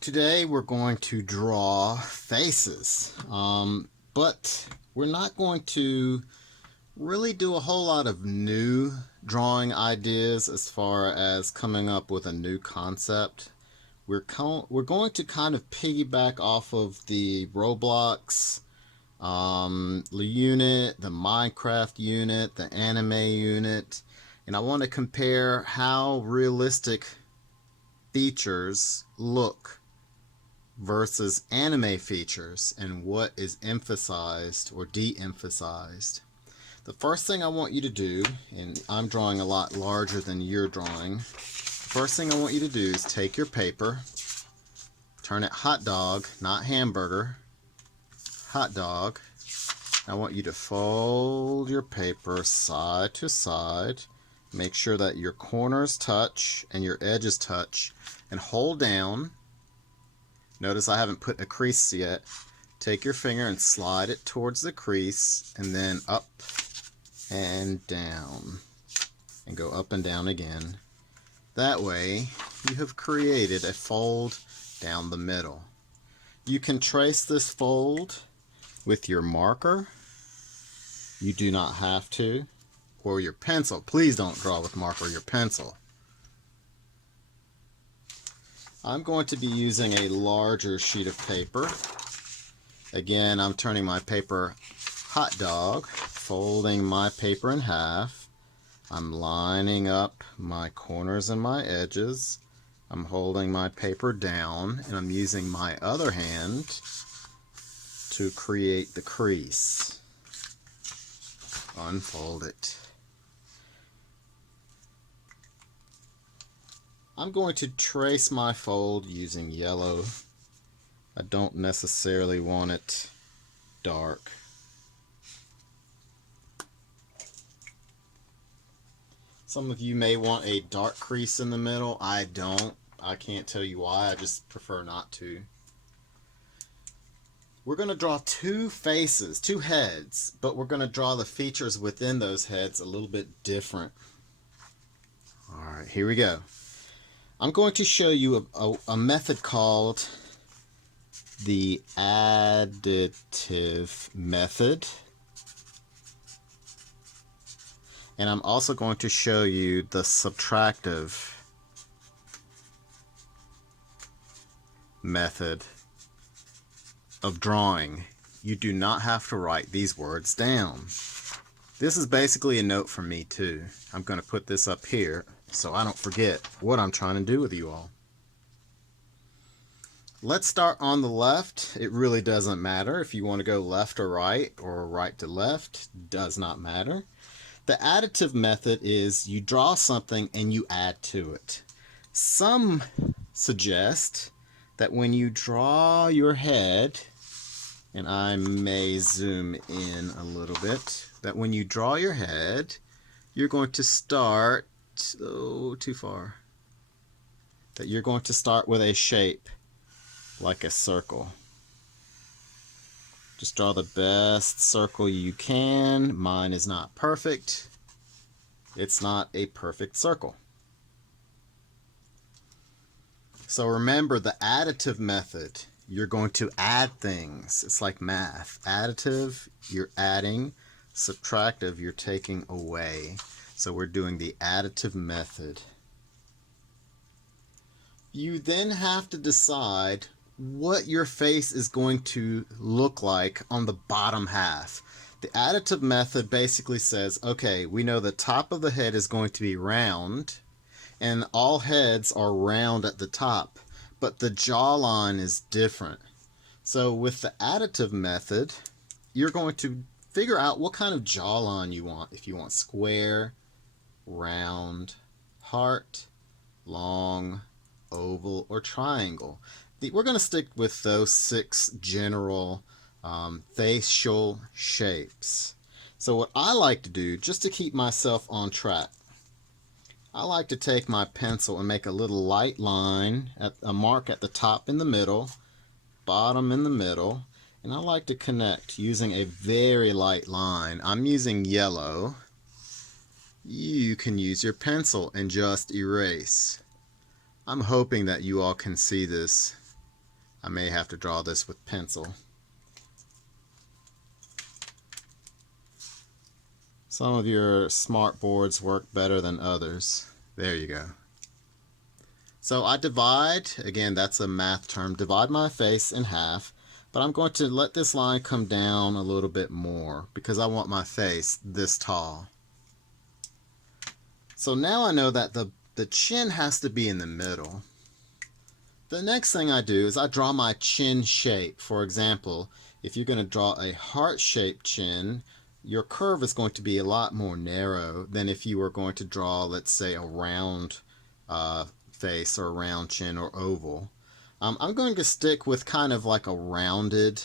Today we're going to draw faces, but we're not going to really do a whole lot of new drawing ideas as far as coming up with a new concept. We're going to kind of piggyback off of the Roblox unit, the Minecraft unit, the anime unit, and I want to compare how realistic features look versus anime features and what is emphasized or de-emphasized. The first thing I want you to do, and I'm drawing a lot larger than you're drawing, the first thing I want you to do is take your paper, turn it hot dog, not hamburger, hot dog. I want you to fold your paper side to side. Make sure that your corners touch and your edges touch, and hold down. Notice I haven't put a crease yet. Take your finger and slide it towards the crease, and then up and down, and go up and down again. That way you have created a fold down the middle. You can trace this fold with your marker. You do not have to. Or your pencil. Please don't draw with marker or your pencil. I'm going to be using a larger sheet of paper. Again, I'm turning my paper hot dog, folding my paper in half. I'm lining up my corners and my edges. I'm holding my paper down, and I'm using my other hand to create the crease. Unfold it. I'm going to trace my fold using yellow. I don't necessarily want it dark. Some of you may want a dark crease in the middle. I don't. I can't tell you why. I just prefer not to. We're going to draw two faces, two heads, but we're going to draw the features within those heads a little bit different. Alright, here we go. I'm going to show you a method called the additive method. And I'm also going to show you the subtractive method of drawing. You do not have to write these words down. This is basically a note from me too. I'm going to put this up here so I don't forget what I'm trying to do with you all. Let's start on the left. It really doesn't matter if you want to go left or right to left. Does not matter. The additive method is you draw something and you add to it. Some suggest that when you draw your head, and I may zoom in a little bit, that when you draw your head, you're going to start, oh, too far, that you're going to start with a shape like a circle. Just draw the best circle you can. Mine is not perfect. It's not a perfect circle. So remember the additive method. You're going to add things. It's like math. Additive, you're adding. Subtractive, you're taking away. So we're doing the additive method. You then have to decide what your face is going to look like on the bottom half. The additive method basically says, okay, we know the top of the head is going to be round, and all heads are round at the top, but the jawline is different. So with the additive method, you're going to figure out what kind of jawline you want. If you want square, round, heart, long, oval, or triangle. We're going to stick with those 6 general facial shapes. So what I like to do, just to keep myself on track, I like to take my pencil and make a little light line, at a mark at the top in the middle, bottom in the middle, and I like to connect using a very light line. I'm using yellow. You can use your pencil and just erase. I'm hoping that you all can see this. I may have to draw this with pencil. Some of your smart boards work better than others. There you go. So I divide, again, that's a math term, divide my face in half, but I'm going to let this line come down a little bit more because I want my face this tall. So now I know that the chin has to be in the middle. The next thing I do is I draw my chin shape. For example, if you're going to draw a heart-shaped chin, your curve is going to be a lot more narrow than if you were going to draw, let's say, a round face or a round chin or oval. I'm going to stick with kind of like a rounded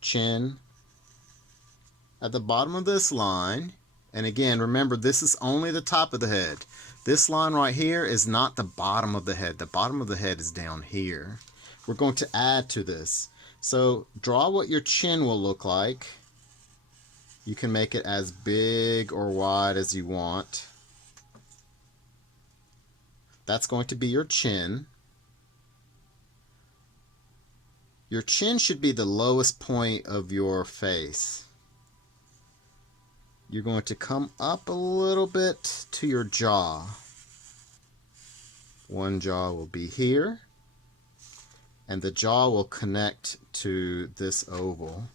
chin at the bottom of this line. And again, remember, this is only the top of the head. This line right here is not the bottom of the head. The bottom of the head is down here. We're going to add to this. So draw what your chin will look like. You can make it as big or wide as you want. That's going to be your chin. Your chin should be the lowest point of your face. You're going to come up a little bit to your jaw. One jaw will be here, and the jaw will connect to this oval.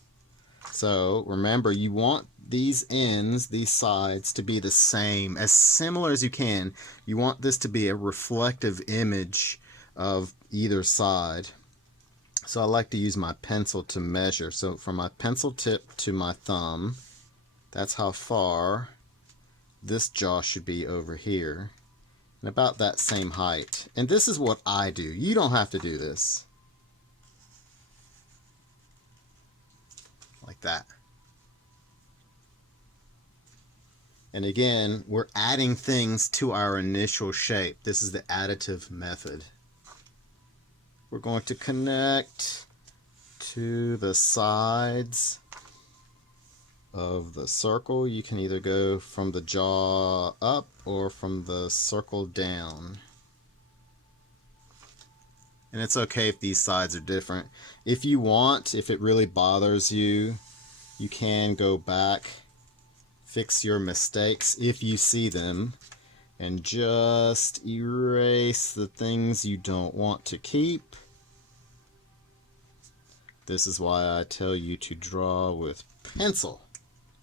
So remember, you want these ends, these sides, to be the same, as similar as you can. You want this to be a reflective image of either side. So I like to use my pencil to measure. So from my pencil tip to my thumb, that's how far this jaw should be over here. And about that same height. And this is what I do. You don't have to do this. Like that. And again, we're adding things to our initial shape. This is the additive method. We're going to connect to the sides of the circle. You can either go from the jaw up or from the circle down. And it's okay if these sides are different. If you want, if it really bothers you, you can go back, fix your mistakes if you see them, and just erase the things you don't want to keep. This is why I tell you to draw with pencil,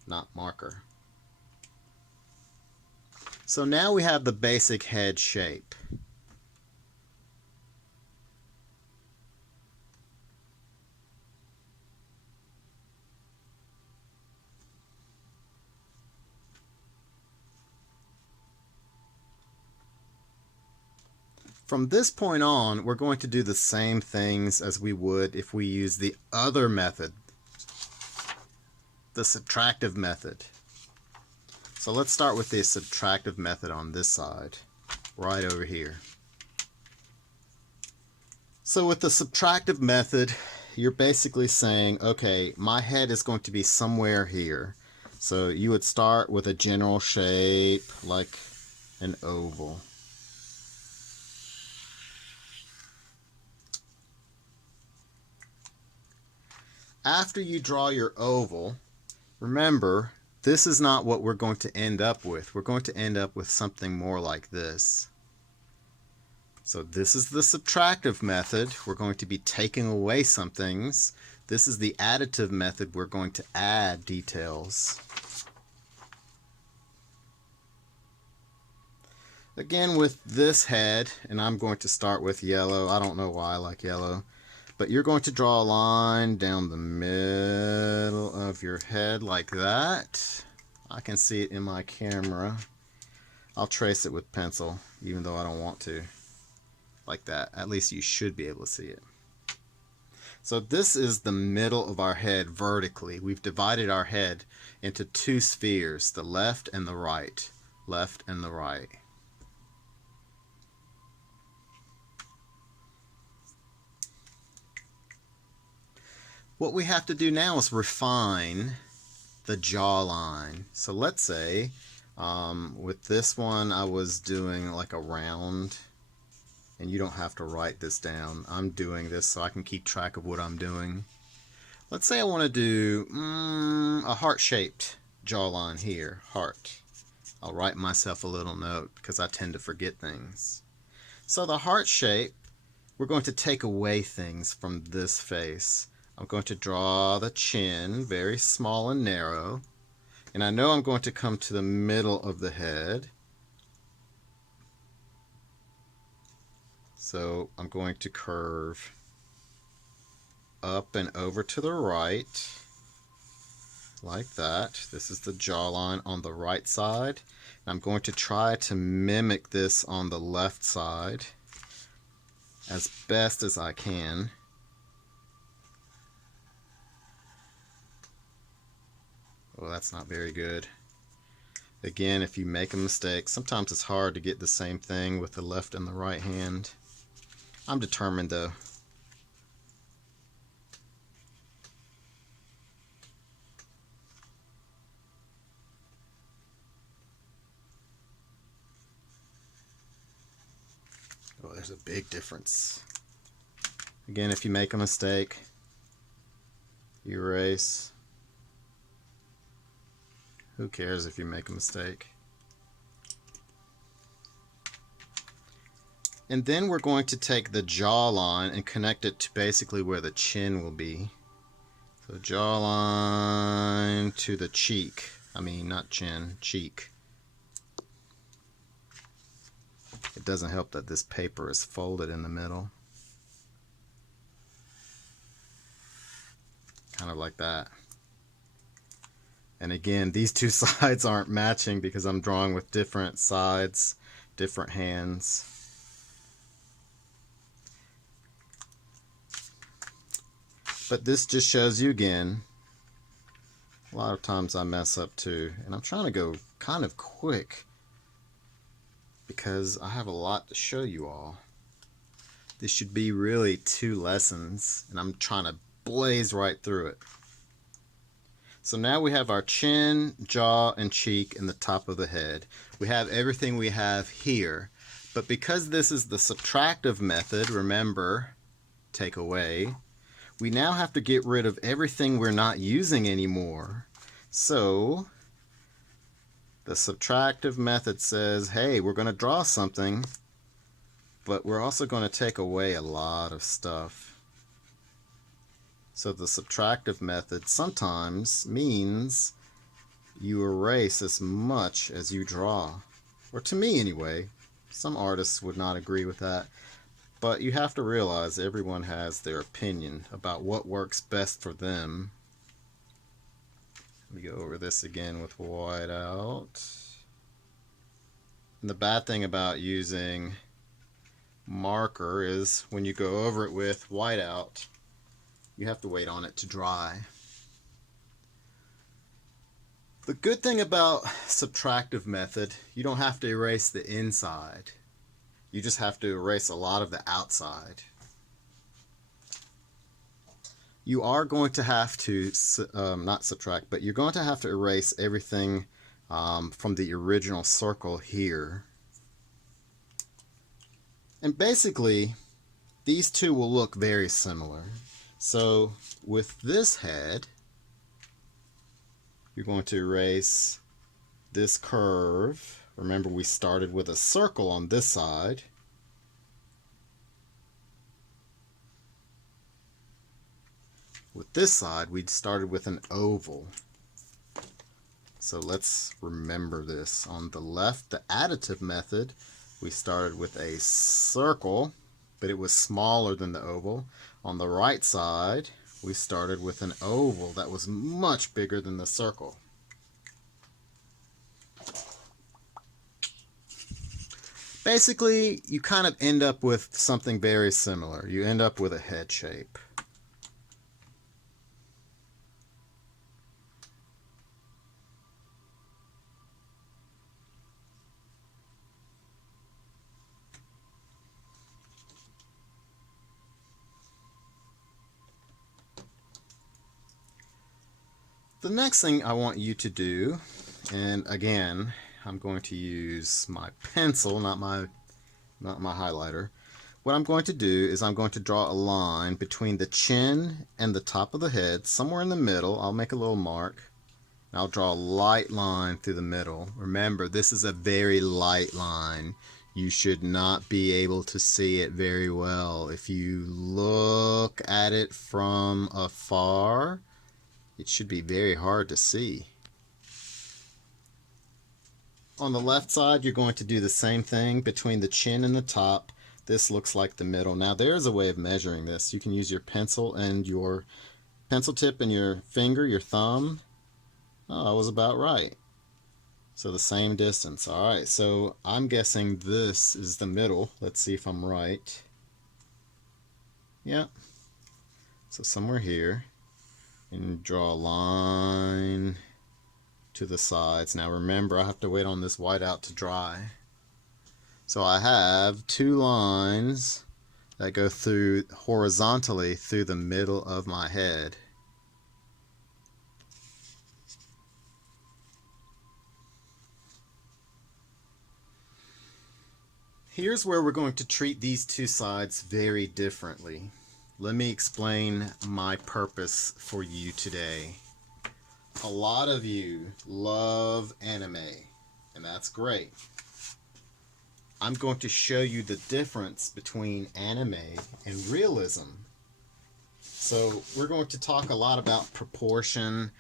not marker. So now we have the basic head shape. From this point on, we're going to do the same things as we would if we use the other method, the subtractive method. So let's start with the subtractive method on this side, right over here. So with the subtractive method, you're basically saying, okay, my head is going to be somewhere here. So you would start with a general shape like an oval. After you draw your oval, remember, this is not what we're going to end up with. We're going to end up with something more like this. So this is the subtractive method. We're going to be taking away some things. This is the additive method. We're going to add details. Again, with this head, and I'm going to start with yellow. I don't know why I like yellow. But you're going to draw a line down the middle of your head like that. I can see it in my camera. I'll trace it with pencil, even though I don't want to. Like that. At least you should be able to see it. So this is the middle of our head vertically. We've divided our head into two spheres, the left and the right. Left and the right. What we have to do now is refine the jawline. So let's say with this one I was doing like a round And you don't have to write this down. I'm doing this so I can keep track of what I'm doing. Let's say I want to do a heart-shaped jawline here, heart. I'll write myself a little note because I tend to forget things. So the heart shape, we're going to take away things from this face. I'm going to draw the chin very small and narrow. And I know I'm going to come to the middle of the head. So I'm going to curve up and over to the right, like that. This is the jawline on the right side. I'm going to try to mimic this on the left side as best as I can. Oh, that's not very good. Again, if you make a mistake, sometimes it's hard to get the same thing with the left and the right hand. I'm determined though. Oh, there's a big difference. Again, if you make a mistake, erase. Who cares if you make a mistake? And then we're going to take the jawline and connect it to basically where the chin will be. So jawline to the cheek. I mean, not chin, cheek. It doesn't help that this paper is folded in the middle. Kind of like that. And again, these two sides aren't matching because I'm drawing with different sides, different hands. But this just shows you again, a lot of times I mess up too. And I'm trying to go kind of quick because I have a lot to show you all. This should be really 2 lessons, and I'm trying to blaze right through it. So now we have our chin, jaw, and cheek in the top of the head. We have everything we have here. But because this is the subtractive method, remember, take away, we now have to get rid of everything we're not using anymore. So the subtractive method says, hey, we're going to draw something, but we're also going to take away a lot of stuff. So the subtractive method sometimes means you erase as much as you draw. Or to me anyway. Some artists would not agree with that. But you have to realize everyone has their opinion about what works best for them. Let me go over this again with whiteout. And the bad thing about using marker is when you go over it with whiteout, you have to wait on it to dry. The good thing about subtractive method, you don't have to erase the inside. You just have to erase a lot of the outside. You are going to have to, not subtract, but you're going to have to erase everything from the original circle here. And basically, these two will look very similar. So with this head, you're going to erase this curve. Remember, we started with a circle on this side. With this side, we started with an oval. So let's remember this. On the left, the additive method, we started with a circle, but it was smaller than the oval. On the right side, we started with an oval that was much bigger than the circle. Basically, you kind of end up with something very similar. You end up with a head shape. The next thing I want you to do, and again, I'm going to use my pencil, not my highlighter. What I'm going to do is I'm going to draw a line between the chin and the top of the head, somewhere in the middle. I'll make a little mark. I'll draw a light line through the middle. Remember, this is a very light line. You should not be able to see it very well. If you look at it from afar, it should be very hard to see. On the left side, you're going to do the same thing between the chin and the top. This looks like the middle. Now, there's a way of measuring this. You can use your pencil and your pencil tip and your finger, your thumb. Oh, I was about right. So the same distance. All right, so I'm guessing this is the middle. Let's see if I'm right. Yeah. So somewhere here. And draw a line to the sides. Now remember, I have to wait on this whiteout to dry. So I have two lines that go through horizontally through the middle of my head. Here's where we're going to treat these two sides very differently. Let me explain my purpose for you today. A lot of you love anime, and that's great. I'm going to show you the difference between anime and realism. So we're going to talk a lot about proportion.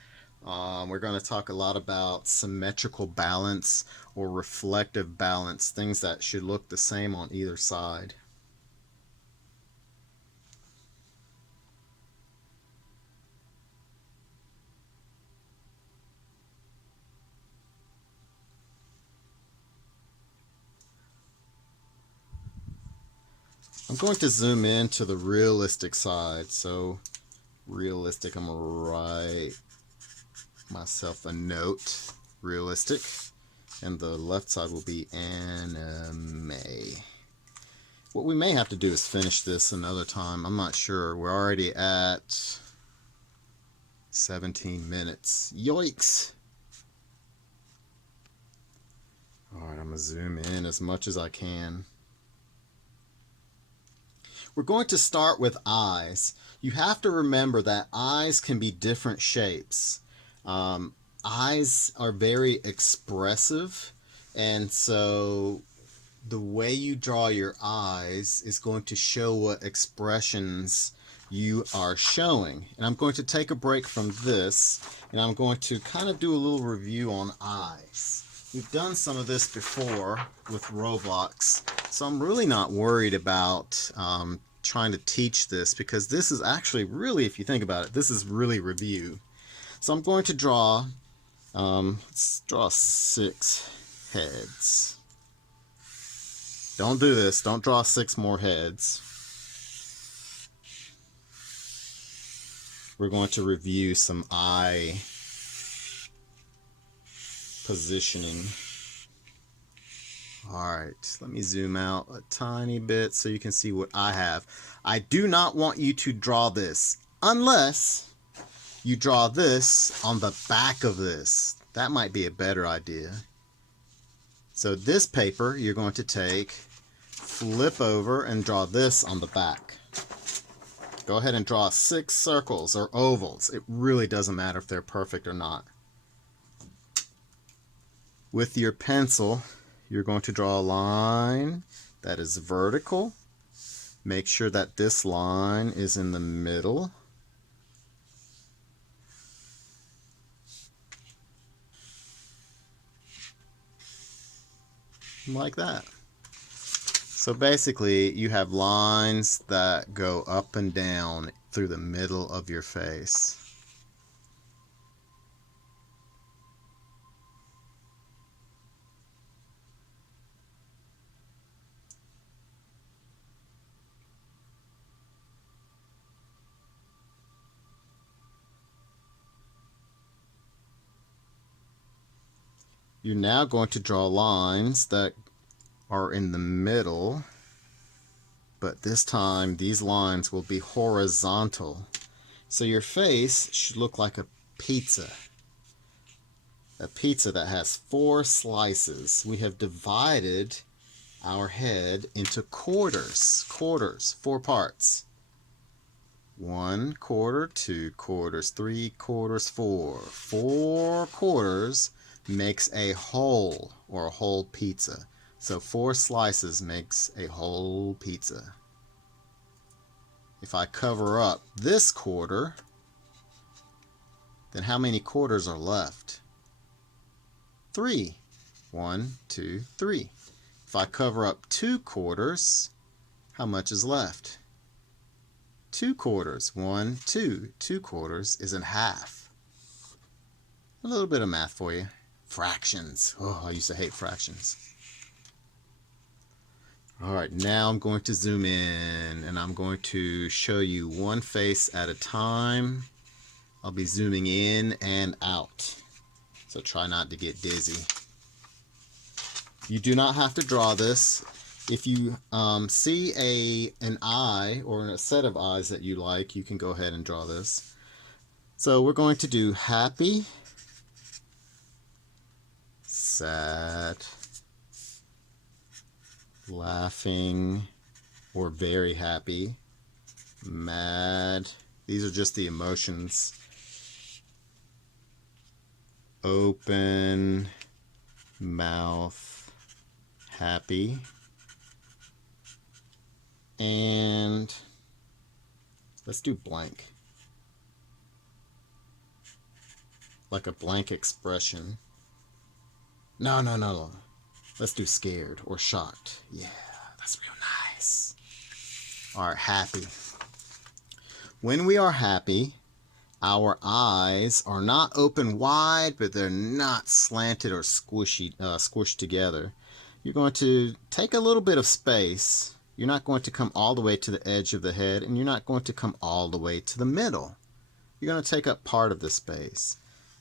We're going to talk a lot about symmetrical balance or reflective balance, things that should look the same on either side. I'm going to zoom in to the realistic side. So realistic, I'm going to write myself a note, realistic, and the left side will be anime. What we may have to do is finish this another time. I'm not sure. We're already at 17 minutes. Yikes! Alright, I'm going to zoom in as much as I can. We're going to start with eyes. You have to remember that eyes can be different shapes. Eyes are very expressive, and so the way you draw your eyes is going to show what expressions you are showing. And I'm going to take a break from this, and I'm going to kind of do a little review on eyes. We've done some of this before with Roblox, so I'm really not worried about trying to teach this, because this is actually really, if you think about it, this is really review. So I'm going to draw, let's draw 6 heads. Don't do this. Don't draw 6 more heads. We're going to review some eye positioning. Alright, let me zoom out a tiny bit so you can see what I have. I do not want you to draw this unless you draw this on the back of this. That might be a better idea. So this paper you're going to take, flip over, and draw this on the back. Go ahead and draw 6 circles or ovals. It really doesn't matter if they're perfect or not. With your pencil, you're going to draw a line that is vertical. Make sure that this line is in the middle. Like that. So basically, you have lines that go up and down through the middle of your face. You're now going to draw lines that are in the middle, but this time these lines will be horizontal. So your face should look like a pizza. A pizza that has 4 slices. We have divided our head into quarters. Quarters, 4 parts. 1 quarter, 2 quarters, 3 quarters, 4. 4 quarters makes a whole, or a whole pizza. So 4 slices makes a whole pizza. If I cover up this quarter, then how many quarters are left? 3. 1, 2, 3. If I cover up 2 quarters, how much is left? 2 quarters. 1, 2. 2 quarters is in half. A little bit of math for you. Fractions. Oh, I used to hate fractions. Alright, now I'm going to zoom in and I'm going to show you one face at a time. I'll be zooming in and out, so try not to get dizzy. You do not have to draw this. If you see an eye or a set of eyes that you like, you can go ahead and draw this. So we're going to do happy, sad, laughing, or very happy, mad. These are just the emotions. Open mouth, happy, and let's do blank. Like a blank expression. No. Let's do scared or shocked. Yeah, that's real nice. Alright, happy. When we are happy, our eyes are not open wide, but they're not slanted or squished together. You're going to take a little bit of space. You're not going to come all the way to the edge of the head, and you're not going to come all the way to the middle. You're going to take up part of the space.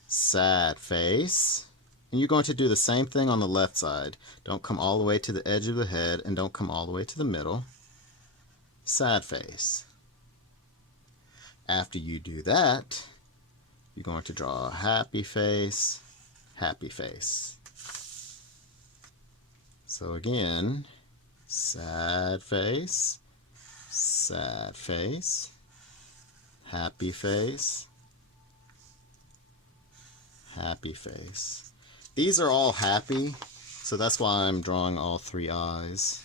Sad face. And you're going to do the same thing on the left side. Don't come all the way to the edge of the head, and don't come all the way to the middle. Sad face. After you do that, you're going to draw a happy face, happy face. So again, sad face, happy face, happy face. These are all happy, so that's why I'm drawing all 3 eyes,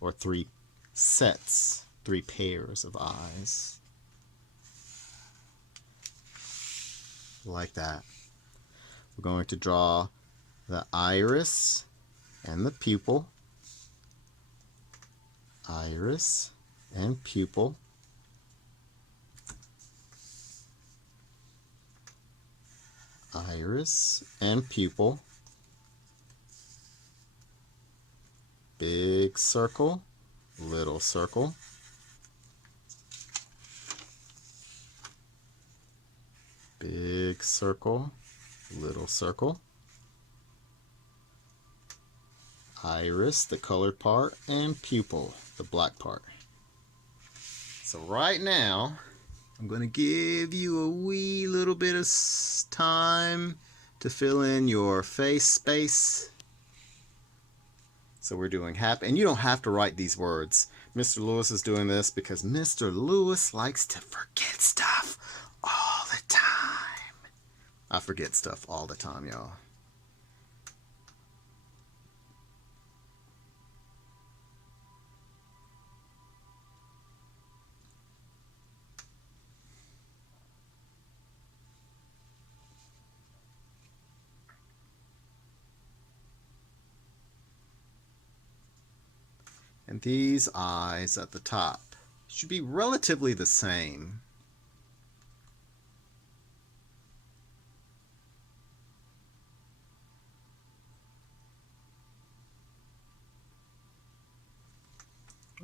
or 3 sets, 3 pairs of eyes. Like that. We're going to draw the iris and the pupil. Iris and pupil. Iris and pupil. Big circle, little circle. Big circle, little circle. Iris, the colored part, and pupil, the black part. So right now, I'm going to give you a wee little bit of time to fill in your face space. So we're doing happy, and you don't have to write these words. Mr. Lewis is doing this because Mr. Lewis likes to forget stuff all the time. I forget stuff all the time, y'all. And these eyes at the top should be relatively the same.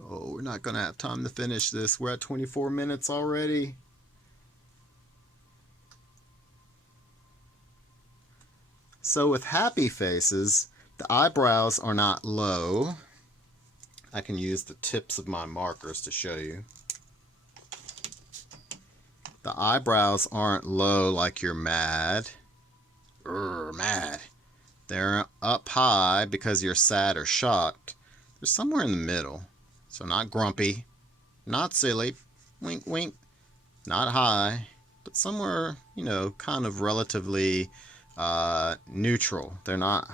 Oh, we're not going to have time to finish this. We're at 24 minutes already. So with happy faces, the eyebrows are not low. I can use the tips of my markers to show you. The eyebrows aren't low like you're mad. Mad. They're up high because you're sad or shocked. Just somewhere in the middle. So not grumpy, not silly, wink wink, not high, but somewhere, kind of relatively neutral. They're not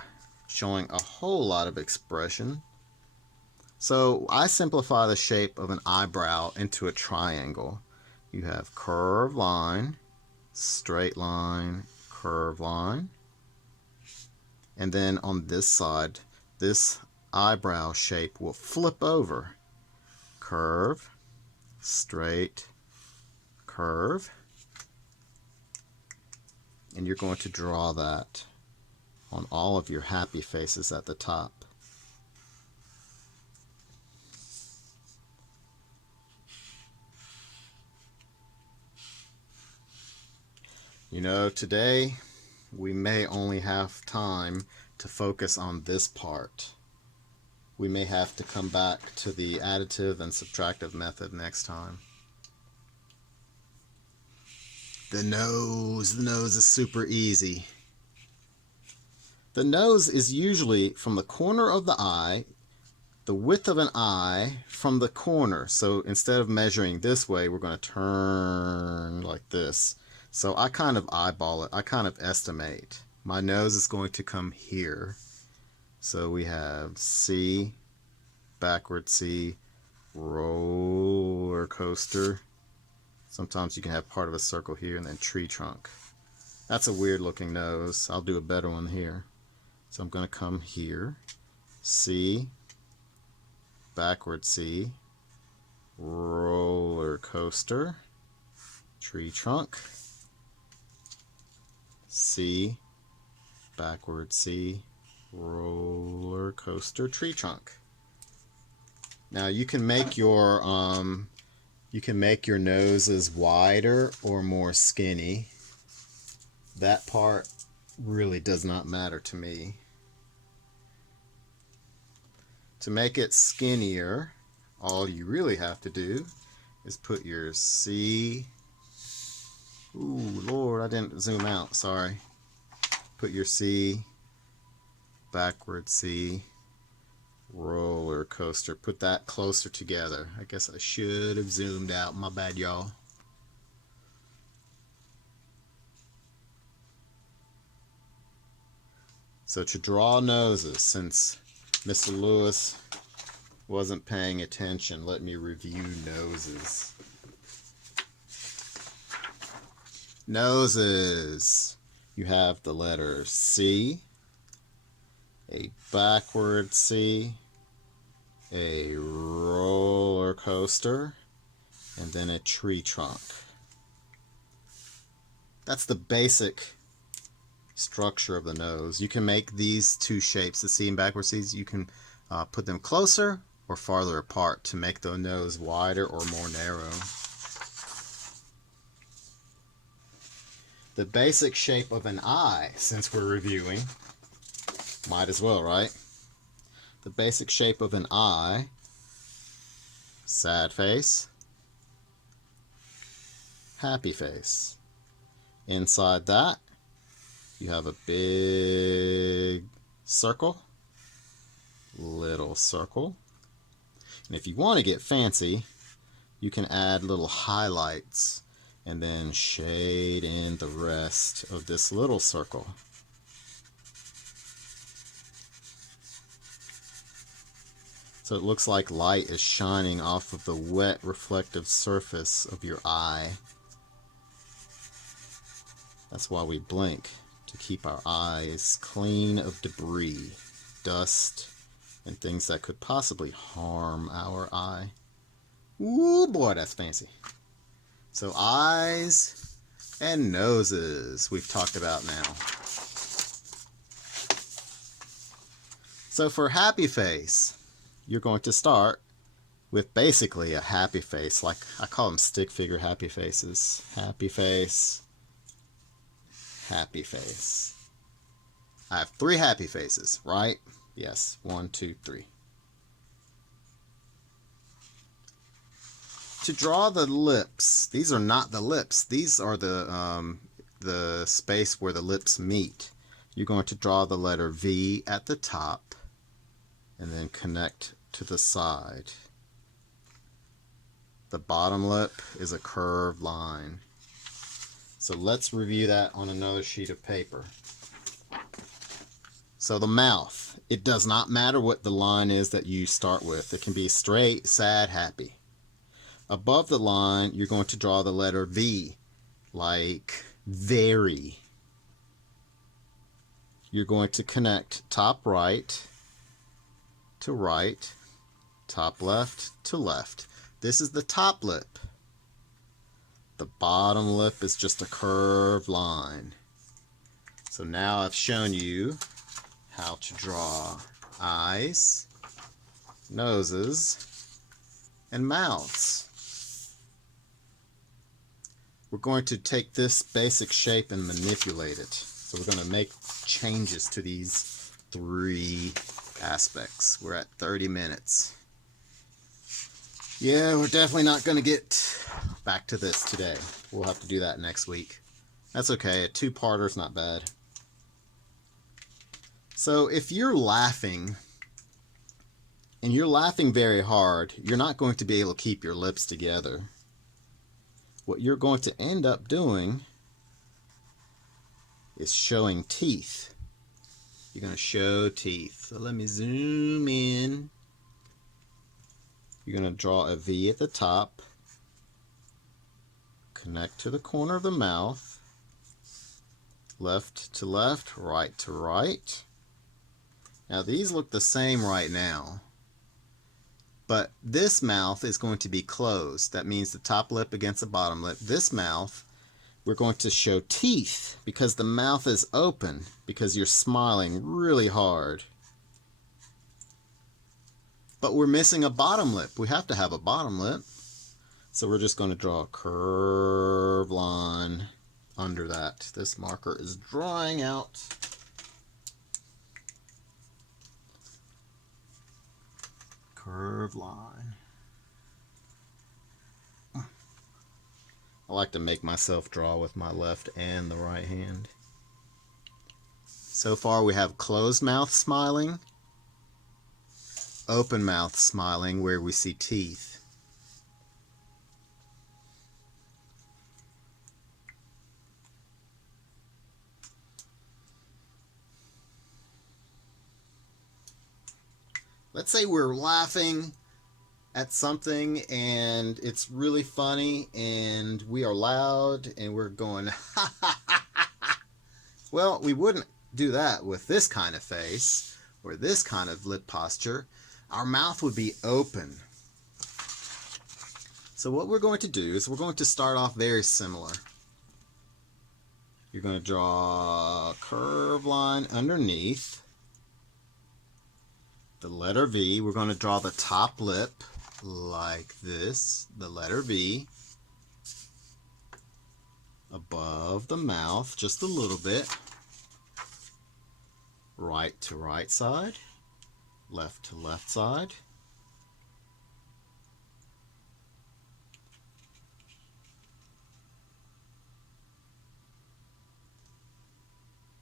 showing a whole lot of expression. So I simplify the shape of an eyebrow into a triangle. You have curved line, straight line, curved line. And then on this side, this eyebrow shape will flip over. Curve, straight, curve. And you're going to draw that on all of your happy faces at the top. Today we may only have time to focus on this part. We may have to come back to the additive and subtractive method next time. The nose is super easy. The nose is usually from the corner of the eye, the width of an eye from the corner. So instead of measuring this way, we're going to turn like this. So I kind of eyeball it. I kind of estimate. My nose is going to come here. So we have C, backward C, roller coaster. Sometimes you can have part of a circle here and then tree trunk. That's a weird looking nose. I'll do a better one here. So I'm going to come here. C, backward C, roller coaster, tree trunk. C, backward C, roller coaster, tree trunk. Now you can make your noses wider or more skinny. That part really does not matter to me. To make it skinnier, all you really have to do is put your C. Ooh, Lord, I didn't zoom out, sorry. Put your C, backward C, roller coaster. Put that closer together. I guess I should have zoomed out. My bad, y'all. So to draw noses, since Mr. Lewis wasn't paying attention, let me review noses. Noses. You have the letter C, a backward C, a roller coaster, and then a tree trunk. That's the basic structure of the nose. You can make these two shapes, the C and backward C's, you can put them closer or farther apart to make the nose wider or more narrow. The basic shape of an eye, since we're reviewing, might as well, right? The basic shape of an eye, sad face, happy face. Inside that, you have a big circle, little circle. And if you want to get fancy, you can add little highlights and then shade in the rest of this little circle. So it looks like light is shining off of the wet reflective surface of your eye. That's why we blink, to keep our eyes clean of debris, dust, and things that could possibly harm our eye. Ooh boy, that's fancy. So eyes and noses we've talked about now. So for happy face, you're going to start with basically a happy face, like I call them stick figure happy faces. Happy face, happy face. I have 3 happy faces, right? Yes, 1, 2, 3. To draw the lips, these are not the lips. These are the space where the lips meet. You're going to draw the letter V at the top and then connect to the side. The bottom lip is a curved line. So let's review that on another sheet of paper. So the mouth, it does not matter what the line is that you start with. It can be straight, sad, happy. Above the line, you're going to draw the letter V, like very. You're going to connect top right to right, top left to left. This is the top lip. The bottom lip is just a curved line. So now I've shown you how to draw eyes, noses, and mouths. We're going to take this basic shape and manipulate it. So we're going to make changes to these 3 aspects. We're at 30 minutes. Yeah, we're definitely not going to get back to this today. We'll have to do that next week. That's okay. A 2-parter is not bad. So if you're laughing, and you're laughing very hard, you're not going to be able to keep your lips together. What you're going to end up doing is showing teeth. You're going to show teeth. So let me zoom in. You're going to draw a V at the top, connect to the corner of the mouth, left to left, right to right. Now these look the same right now, but this mouth is going to be closed. That means the top lip against the bottom lip. This mouth, we're going to show teeth because the mouth is open because you're smiling really hard. But we're missing a bottom lip. We have to have a bottom lip. So we're just going to draw a curved line under that. This marker is drying out. Curved line. I like to make myself draw with my left and the right hand. So far we have closed mouth smiling, open mouth smiling where we see teeth. Let's say we're laughing at something and it's really funny and we are loud and we're going ha ha ha ha ha. Well, we wouldn't do that with this kind of face or this kind of lip posture. Our mouth would be open. So what we're going to do is we're going to start off very similar. You're going to draw a curved line underneath the letter V. We're going to draw the top lip like this, the letter V, above the mouth just a little bit, right to right side, left to left side.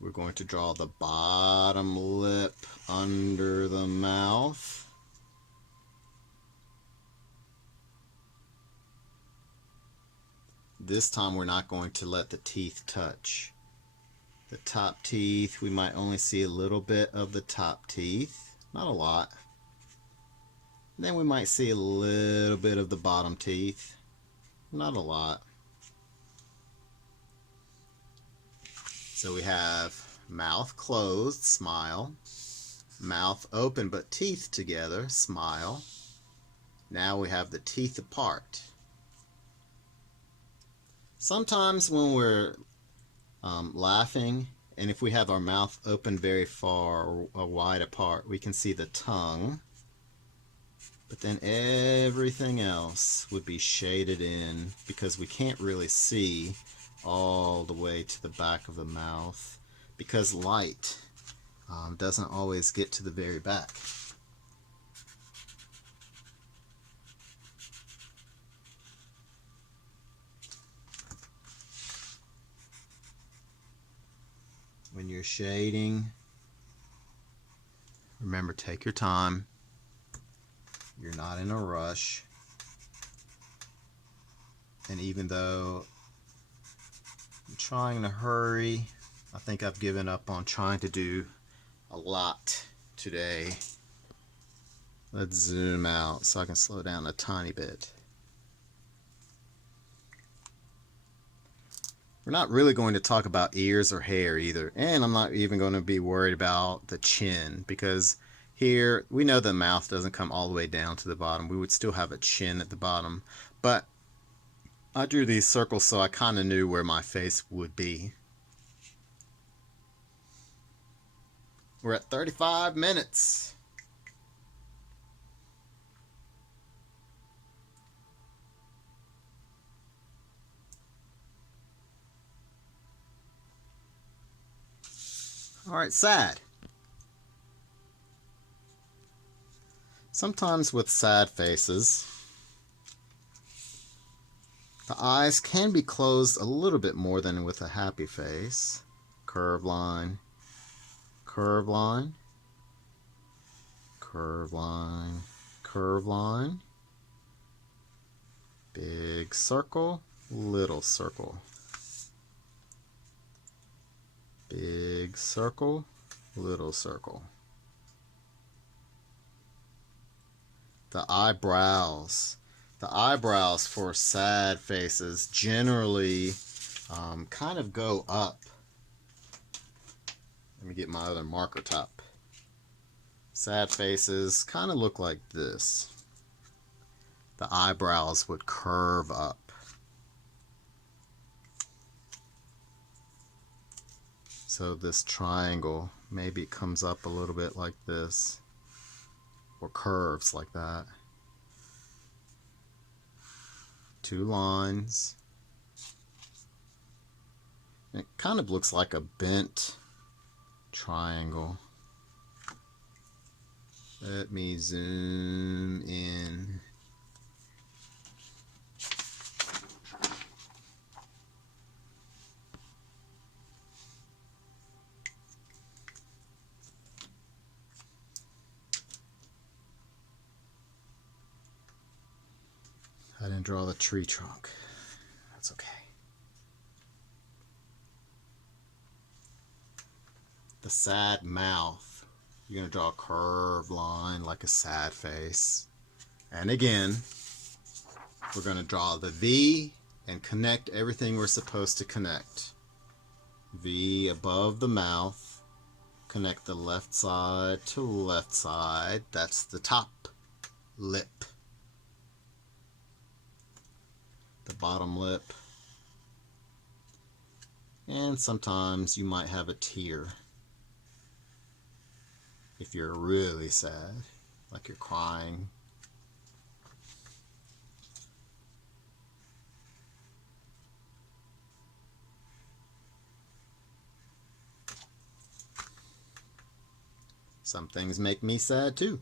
We're going to draw the bottom lip under the mouth. This time we're not going to let the teeth touch. The top teeth, we might only see a little bit of the top teeth, not a lot. And then we might see a little bit of the bottom teeth, not a lot. So we have mouth closed, smile. Mouth open but teeth together, smile. Now we have the teeth apart. Sometimes when we're laughing, and if we have our mouth open very far or wide apart, we can see the tongue. But then everything else would be shaded in because we can't really see all the way to the back of the mouth because light doesn't always get to the very back. When you're shading, remember, take your time. You're not in a rush. And even though I'm trying to hurry, I think I've given up on trying to do a lot today. Let's zoom out so I can slow down a tiny bit. We're not really going to talk about ears or hair either. And I'm not even going to be worried about the chin, because here we know the mouth doesn't come all the way down to the bottom. We would still have a chin at the bottom. But I drew these circles so I kind of knew where my face would be. We're at 35 minutes. All right, sad. Sometimes with sad faces, the eyes can be closed a little bit more than with a happy face. Curve line, curve line, curve line, curve line. Big circle, little circle. Big circle, little circle. The eyebrows. The eyebrows for sad faces generally kind of go up. Let me get my other marker top. Sad faces kind of look like this. The eyebrows would curve up. So this triangle maybe comes up a little bit like this, or curves like that. Two lines. It kind of looks like a bent triangle. Let me zoom in. I didn't draw the tree trunk. That's okay. The sad mouth. You're going to draw a curved line like a sad face. And again, we're going to draw the V and connect everything we're supposed to connect. V above the mouth. Connect the left side to left side. That's the top lip. The bottom lip. And sometimes you might have a tear if you're really sad, like you're crying. Some things make me sad too.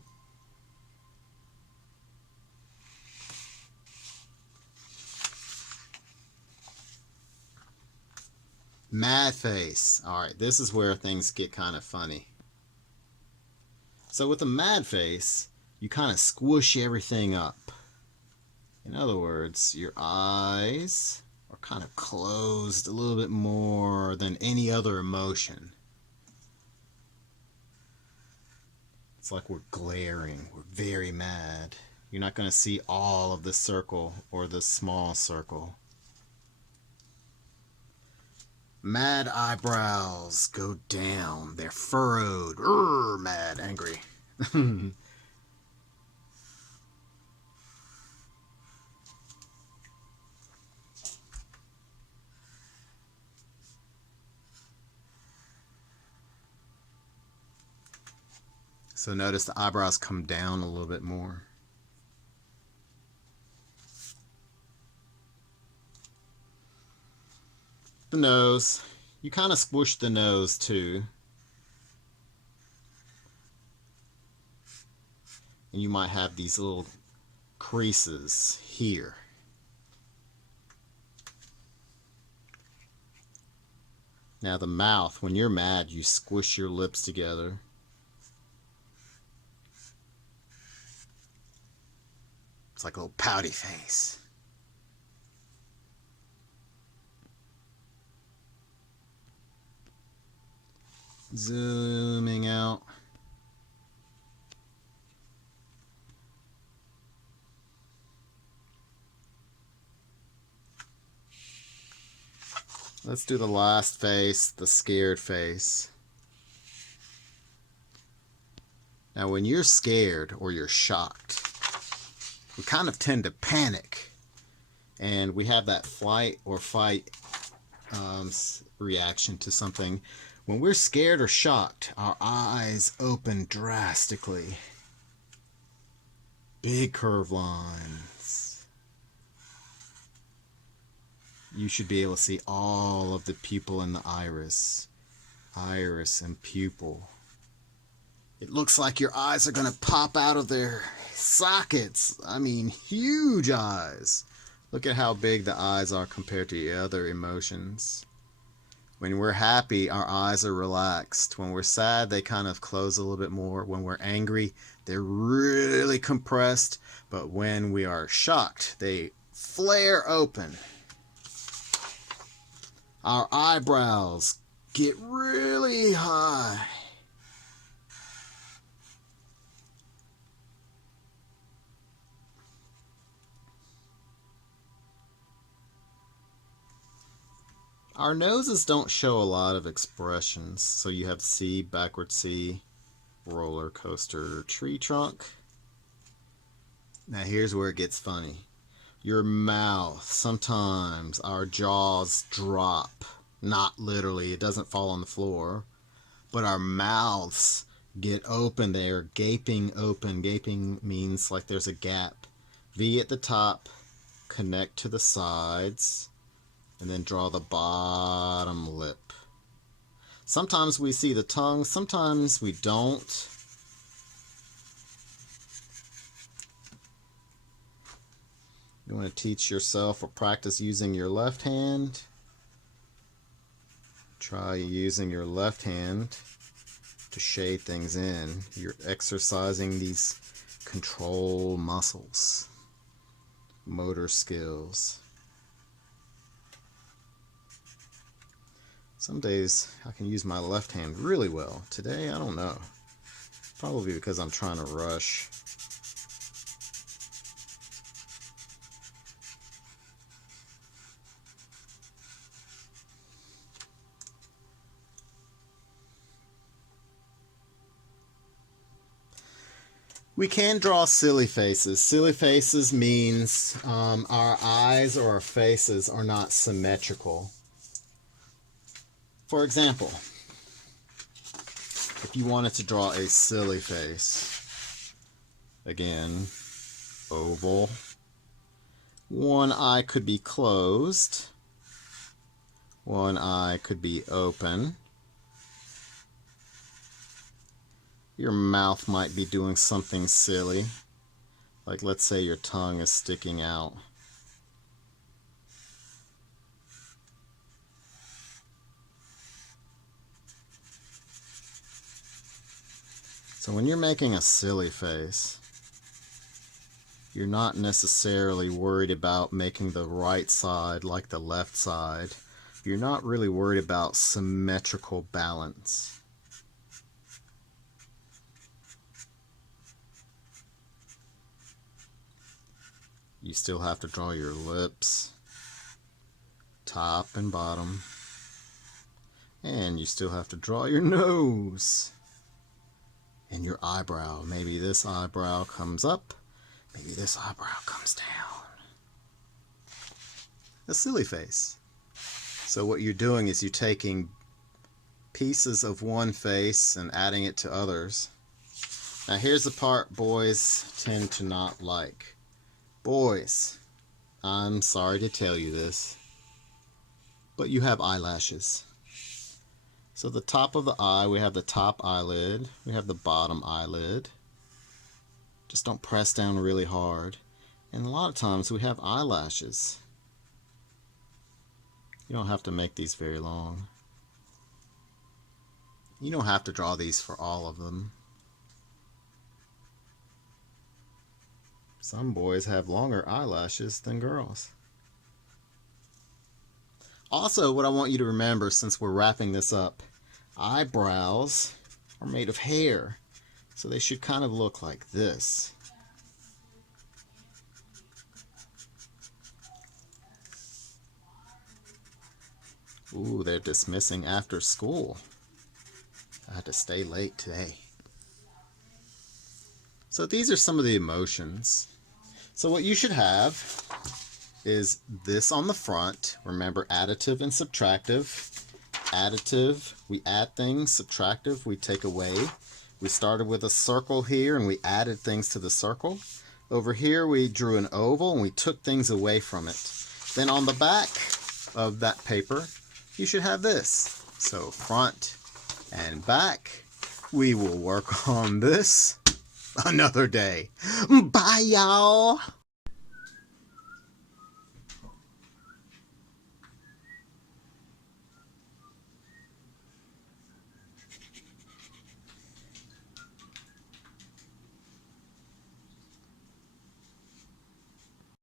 Mad face. Alright, this is where things get kind of funny. So with a mad face, you kind of squish everything up. In other words, your eyes are kind of closed a little bit more than any other emotion. It's like we're glaring. We're very mad. You're not going to see all of the circle or the small circle. Mad eyebrows go down. They're furrowed. Mad, angry. So notice the eyebrows come down a little bit more. The nose. You kind of squish the nose too. And you might have these little creases here. Now the mouth, when you're mad, you squish your lips together. It's like a little pouty face. Zooming out. Let's do the last face, the scared face. Now, when you're scared or you're shocked, we kind of tend to panic. And we have that flight or fight reaction to something. When we're scared or shocked, our eyes open drastically. Big curved lines. You should be able to see all of the pupil in the iris. Iris and pupil. It looks like your eyes are going to pop out of their sockets. I mean, huge eyes. Look at how big the eyes are compared to the other emotions. When we're happy, our eyes are relaxed. When we're sad, they kind of close a little bit more. When we're angry, they're really compressed. But when we are shocked, they flare open. Our eyebrows get really high. Our noses don't show a lot of expressions. So you have C, backward C, roller coaster, tree trunk. Now here's where it gets funny. Your mouth, sometimes our jaws drop. Not literally, it doesn't fall on the floor. But our mouths get open. They are gaping open. Gaping means like there's a gap. V at the top, connect to the sides, and then draw the bottom lip. Sometimes we see the tongue, sometimes we don't. You want to teach yourself or practice using your left hand. Try using your left hand to shade things in. You're exercising these control muscles, motor skills. Some days I can use my left hand really well. Today, I don't know. Probably because I'm trying to rush. We can draw silly faces. Silly faces means our eyes or our faces are not symmetrical. For example, if you wanted to draw a silly face, again, oval, one eye could be closed, one eye could be open. Your mouth might be doing something silly, like let's say your tongue is sticking out. So when you're making a silly face, you're not necessarily worried about making the right side like the left side. You're not really worried about symmetrical balance. You still have to draw your lips, top and bottom, and you still have to draw your nose and your eyebrow. Maybe this eyebrow comes up, maybe this eyebrow comes down. A silly face. So what you're doing is you're taking pieces of one face and adding it to others. Now here's the part boys tend to not like. Boys, I'm sorry to tell you this, but you have eyelashes. So the top of the eye, we have the top eyelid, we have the bottom eyelid. Just don't press down really hard. And a lot of times we have eyelashes. You don't have to make these very long. You don't have to draw these for all of them. Some boys have longer eyelashes than girls. Also, what I want you to remember, since we're wrapping this up, eyebrows are made of hair, so they should kind of look like this. Ooh, they're dismissing after school. I had to stay late today. So these are some of the emotions. So what you should have is this on the front. Remember, additive and subtractive. Additive, we add things. Subtractive, we take away. We started with a circle here and we added things to the circle. Over here we drew an oval and we took things away from it. Then on the back of that paper, you should have this. So front and back. We will work on this another day. Bye, y'all.